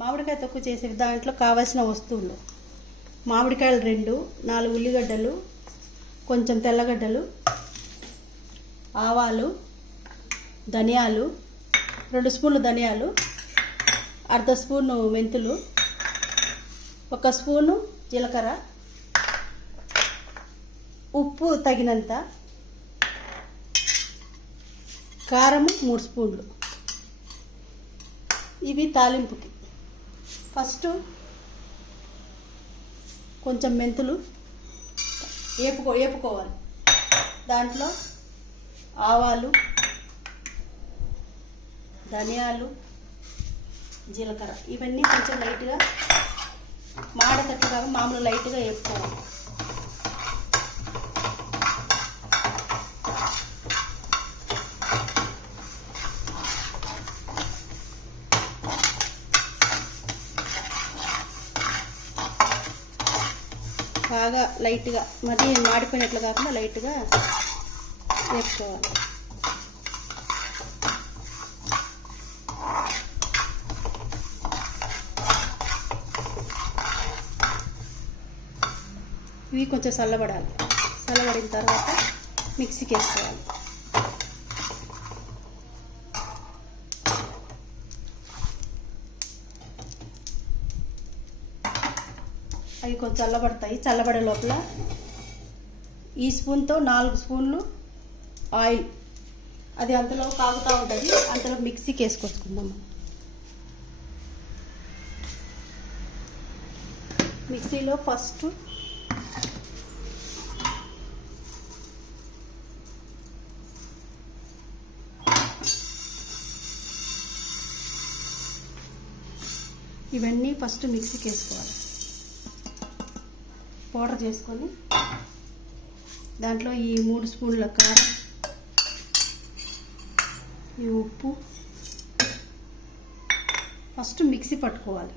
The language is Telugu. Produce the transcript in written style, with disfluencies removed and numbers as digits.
మామిడికాయ తొక్కు చేసే దాంట్లో కావాల్సిన వస్తువులు: మామిడికాయలు 2, 4 ఉల్లిగడ్డలు, కొంచెం తెల్లగడ్డలు, ఆవాలు, ధనియాలు, 2 స్పూన్లు ధనియాలు, అర్ధ స్పూను మెంతులు, 1 స్పూను జీలకర్ర, ఉప్పు తగినంత, కారం 3 స్పూన్లు. ఇవి తాలింపుకి. ఫస్ట్ కొంచెం మెంతులు వేపుకోవాలి. దాంట్లో ఆవాలు, ధనియాలు, జీలకర్ర ఇవన్నీ కొంచెం లైట్గా మాడతట్టుగా మామూలు లైట్గా వేపుకోవాలి. బాగా లైట్గా, మరి మాడిపోయినట్లు కాకుండా లైట్గా వేపుకోవాలి. ఇవి కొంచెం చల్లబడాలి. చల్లబడిన తర్వాత మిక్సీకి వేసుకోవాలి. అవి కొంచెం చల్లబడతాయి. చల్లబడే లోపల ఈ స్పూన్తో 4 స్పూన్లు ఆయిల్, అది అంతలో కాగుతూ ఉంటుంది. అంతలో మిక్సీకి వేసుకొచ్చుకుందాం. మిక్సీలో ఫస్ట్ ఇవన్నీ మిక్సీకి వేసుకోవాలి. పౌడర్ చేసుకొని దాంట్లో ఈ 3 స్పూన్ల కారం, ఈ ఉప్పు ఫస్ట్ మిక్సీ పట్టుకోవాలి.